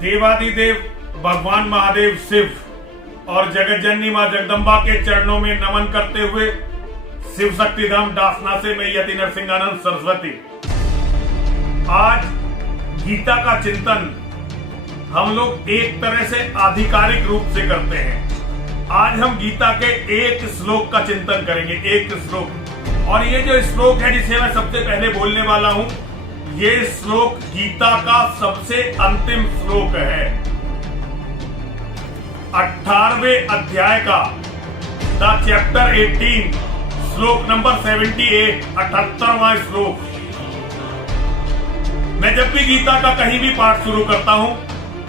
देवादिदेव भगवान महादेव शिव और जगत जननी मां जगदम्बा के चरणों में नमन करते हुए शिव शक्ति धाम डासना से मैं यति नरसिंहानंद सरस्वती आज गीता का चिंतन हम लोग एक तरह से आधिकारिक रूप से करते हैं। आज हम गीता के एक श्लोक का चिंतन करेंगे, एक श्लोक। और ये जो श्लोक है जिसे मैं सबसे पहले बोलने वाला हूं, ये श्लोक गीता का सबसे अंतिम श्लोक है। 18वें अध्याय का द चैप्टर 18 श्लोक नंबर 78 78वां श्लोक। मैं जब भी गीता का कहीं भी पाठ शुरू करता हूं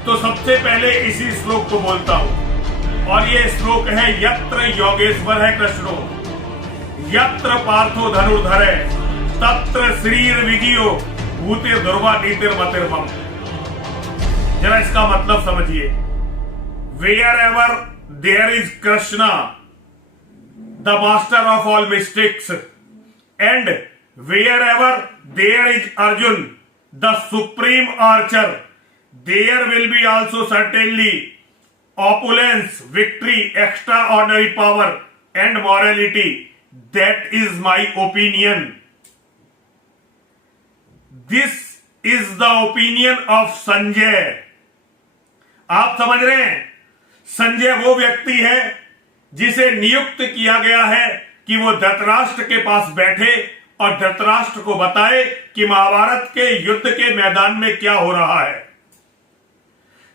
तो सबसे पहले इसी श्लोक को बोलता हूं और ये श्लोक है यत्र योगेश्वर है कृष्णो यत्र पार्थो धनुर्धरे तत्र शरीर विगियो भूते दुर्वा नीतिर मतिर्मम। जरा इसका मतलब समझिए। Wherever there is Krishna the master of all mystics and wherever there is Arjun the supreme archer there will be also certainly opulence, victory, extraordinary power and morality. That is my opinion. This is the opinion of Sanjay. आप समझ रहे हैं, संजय वो व्यक्ति है जिसे नियुक्त किया गया है कि वो धृतराष्ट्र के पास बैठे और धृतराष्ट्र को बताए कि महाभारत के युद्ध के मैदान में क्या हो रहा है।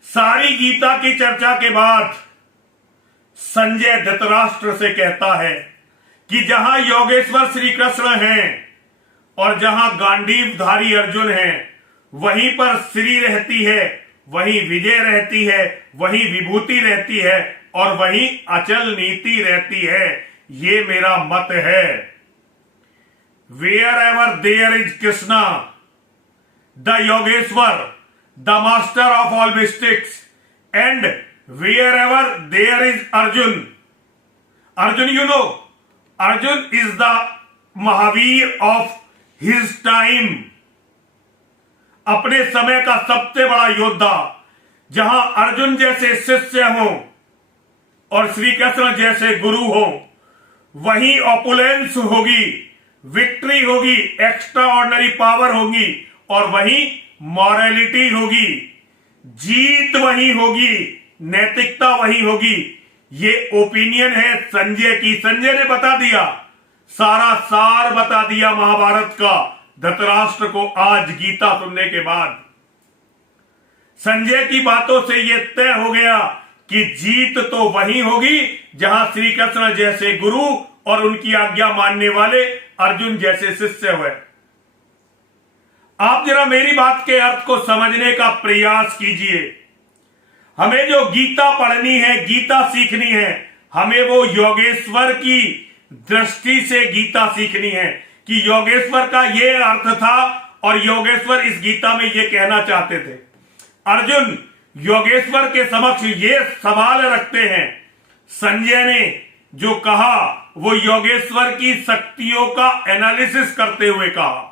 सारी गीता की चर्चा के बाद संजय धृतराष्ट्र से कहता है कि जहां योगेश्वर श्री कृष्ण हैं और जहां गांडीवधारी अर्जुन हैं, वहीं पर श्री रहती है, वहीं विजय रहती है, वहीं विभूति रहती है और वहीं अचल नीति रहती है। ये मेरा मत है। Wherever there is Krishna the Yogeshwar the master of all mystics and wherever there is Arjun you know Arjun is the Mahavir of his time। अपने समय का सबसे बड़ा योद्धा। जहां अर्जुन जैसे शिष्य हों और श्री कृष्ण जैसे गुरु हों, वहीं ऑपुलेंस होगी, विक्ट्री होगी, एक्स्ट्रा ऑर्डिनरी पावर होगी और वहीं मॉरलिटी होगी, जीत वही होगी, नैतिकता वही होगी। ये ओपिनियन है संजय की। संजय ने बता दिया, सारा सार बता दिया महाभारत का धृतराष्ट्र को आज गीता सुनने के बाद। संजय की बातों से यह तय हो गया कि जीत तो वही होगी जहां श्री कृष्ण जैसे गुरु और उनकी आज्ञा मानने वाले अर्जुन जैसे शिष्य हुए। आप जरा मेरी बात के अर्थ को समझने का प्रयास कीजिए। हमें जो गीता पढ़नी है, गीता सीखनी है, हमें वो योगेश्वर की दृष्टि से गीता सीखनी है कि योगेश्वर का ये अर्थ था और योगेश्वर इस गीता में ये कहना चाहते थे। अर्जुन योगेश्वर के समक्ष ये सवाल रखते हैं। संजय ने जो कहा वो योगेश्वर की शक्तियों का एनालिसिस करते हुए कहा।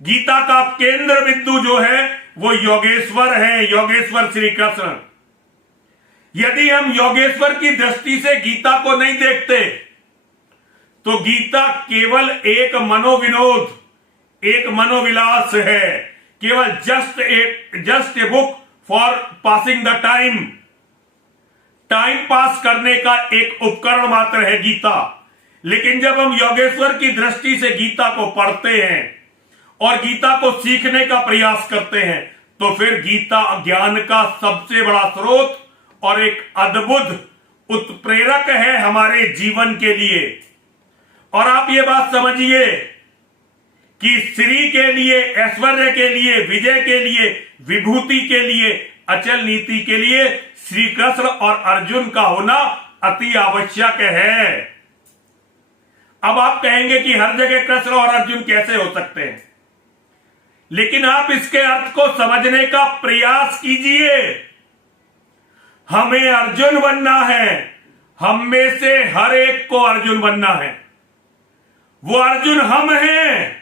गीता का केंद्र बिंदु जो है वो योगेश्वर है, योगेश्वर श्री कृष्ण। यदि हम योगेश्वर की दृष्टि से गीता को नहीं देखते तो गीता केवल एक मनोविनोद, एक मनोविलास है, केवल just a book for passing the time pass करने का एक उपकरण मात्र है गीता। लेकिन जब हम योगेश्वर की दृष्टि से गीता को पढ़ते हैं और गीता को सीखने का प्रयास करते हैं तो फिर गीता ज्ञान का सबसे बड़ा स्रोत और एक अद्भुत उत्प्रेरक है हमारे जीवन के लिए। और आप ये बात समझिए कि श्री के लिए, ऐश्वर्य के लिए, विजय के लिए, विभूति के लिए, अचल नीति के लिए श्री कृष्ण और अर्जुन का होना अति आवश्यक है। अब आप कहेंगे कि हर जगह कृष्ण और अर्जुन कैसे हो सकते हैं, लेकिन आप इसके अर्थ को समझने का प्रयास कीजिए। हमें अर्जुन बनना है, हम में से हर एक को अर्जुन बनना है। वो अर्जुन हम हैं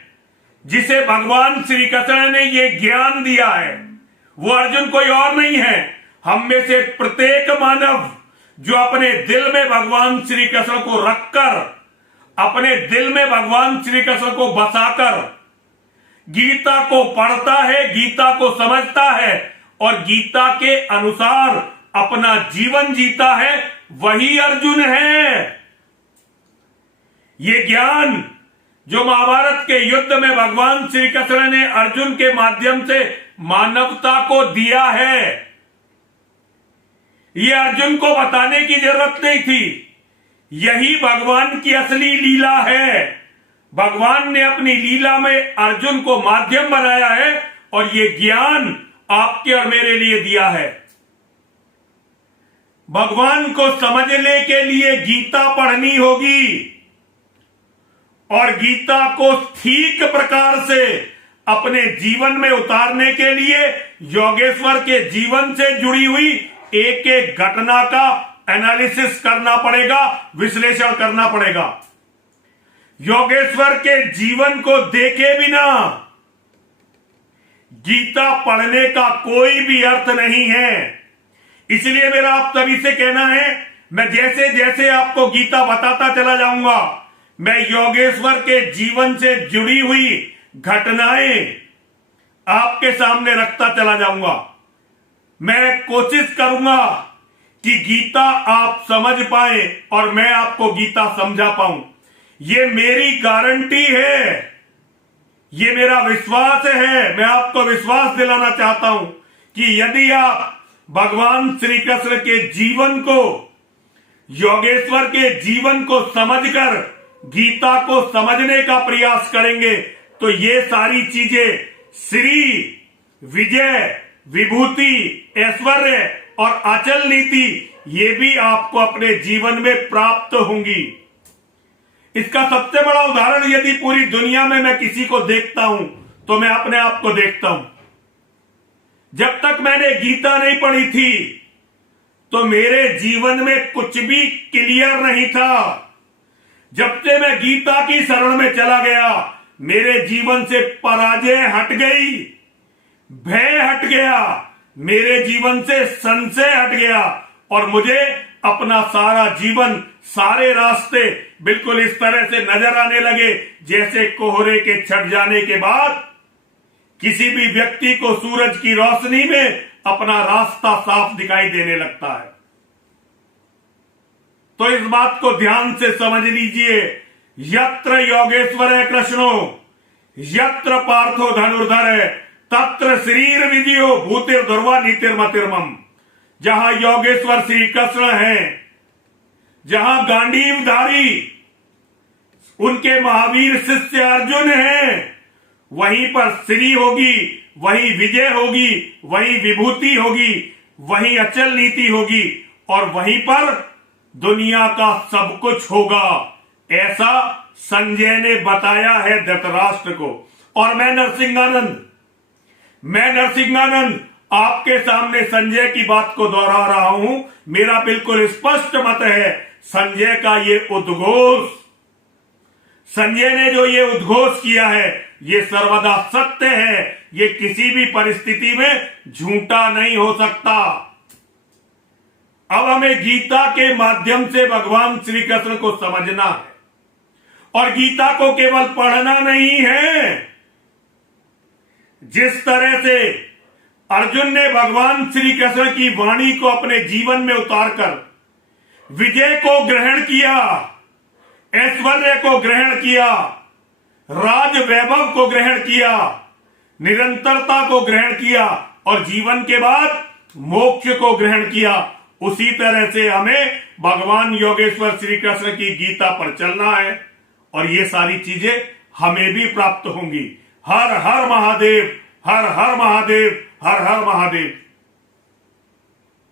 जिसे भगवान श्री कृष्ण ने ये ज्ञान दिया है। वो अर्जुन कोई और नहीं है, हम में से प्रत्येक मानव जो अपने दिल में भगवान श्री कृष्ण को रखकर, अपने दिल में भगवान श्री कृष्ण को बसाकर गीता को पढ़ता है, गीता को समझता है और गीता के अनुसार अपना जीवन जीता है, वही अर्जुन है। ये ज्ञान जो महाभारत के युद्ध में भगवान श्री कृष्ण ने अर्जुन के माध्यम से मानवता को दिया है, ये अर्जुन को बताने की जरूरत नहीं थी। यही भगवान की असली लीला है। भगवान ने अपनी लीला में अर्जुन को माध्यम बनाया है और ये ज्ञान आपके और मेरे लिए दिया है। भगवान को समझने के लिए गीता पढ़नी होगी और गीता को ठीक प्रकार से अपने जीवन में उतारने के लिए योगेश्वर के जीवन से जुड़ी हुई एक एक घटना का एनालिसिस करना पड़ेगा, विश्लेषण करना पड़ेगा। योगेश्वर के जीवन को देखे बिना गीता पढ़ने का कोई भी अर्थ नहीं है। इसलिए मेरा आप सभी से कहना है, मैं जैसे जैसे आपको गीता बताता चला जाऊंगा, मैं योगेश्वर के जीवन से जुड़ी हुई घटनाएं आपके सामने रखता चला जाऊंगा। मैं कोशिश करूंगा कि गीता आप समझ पाए और मैं आपको गीता समझा पाऊं। ये मेरी गारंटी है, ये मेरा विश्वास है। मैं आपको विश्वास दिलाना चाहता हूं कि यदि आप भगवान श्री कृष्ण के जीवन को, योगेश्वर के जीवन को समझकर गीता को समझने का प्रयास करेंगे तो ये सारी चीजें श्री, विजय, विभूति, ऐश्वर्य और अचल नीति ये भी आपको अपने जीवन में प्राप्त होंगी। इसका सबसे बड़ा उदाहरण यदि पूरी दुनिया में मैं किसी को देखता हूं तो मैं अपने आप को देखता हूं। जब तक मैंने गीता नहीं पढ़ी थी तो मेरे जीवन में कुछ भी क्लियर नहीं था। जब से मैं गीता की शरण में चला गया, मेरे जीवन से पराजय हट गई, भय हट गया, मेरे जीवन से संशय हट गया और मुझे अपना सारा जीवन, सारे रास्ते बिल्कुल इस तरह से नजर आने लगे जैसे कोहरे के छट जाने के बाद किसी भी व्यक्ति को सूरज की रोशनी में अपना रास्ता साफ दिखाई देने लगता है। तो इस बात को ध्यान से समझ लीजिए, यत्र योगेश्वर कृष्णो यत्र पार्थो धनुर्धर तत्र शरीर विजयो भूतिर ध्रुवा नीतिर्मतिर्मम। जहां योगेश्वर श्री कृष्ण हैं, जहां गांडीवधारी उनके महावीर शिष्य अर्जुन हैं, वहीं पर श्री होगी, वहीं विजय होगी, वहीं विभूति होगी, वहीं अचल नीति होगी और वहीं पर दुनिया का सब कुछ होगा। ऐसा संजय ने बताया है धृतराष्ट्र को। और मैं नरसिंहानंद आपके सामने संजय की बात को दोहरा रहा हूं। मेरा बिल्कुल स्पष्ट मत है, संजय का ये उद्घोष, संजय ने जो ये उद्घोष किया है ये सर्वदा सत्य है, ये किसी भी परिस्थिति में झूठा नहीं हो सकता। अब हमें गीता के माध्यम से भगवान श्री कृष्ण को समझना है और गीता को केवल पढ़ना नहीं है। जिस तरह से अर्जुन ने भगवान श्री कृष्ण की वाणी को अपने जीवन में उतारकर विजय को ग्रहण किया, ऐश्वर्य को ग्रहण किया, राज वैभव को ग्रहण किया, निरंतरता को ग्रहण किया और जीवन के बाद मोक्ष को ग्रहण किया, उसी तरह से हमें भगवान योगेश्वर श्री कृष्ण की गीता पर चलना है और ये सारी चीजें हमें भी प्राप्त होंगी। हर हर महादेव, हर हर महादेव, हर हर महादेव।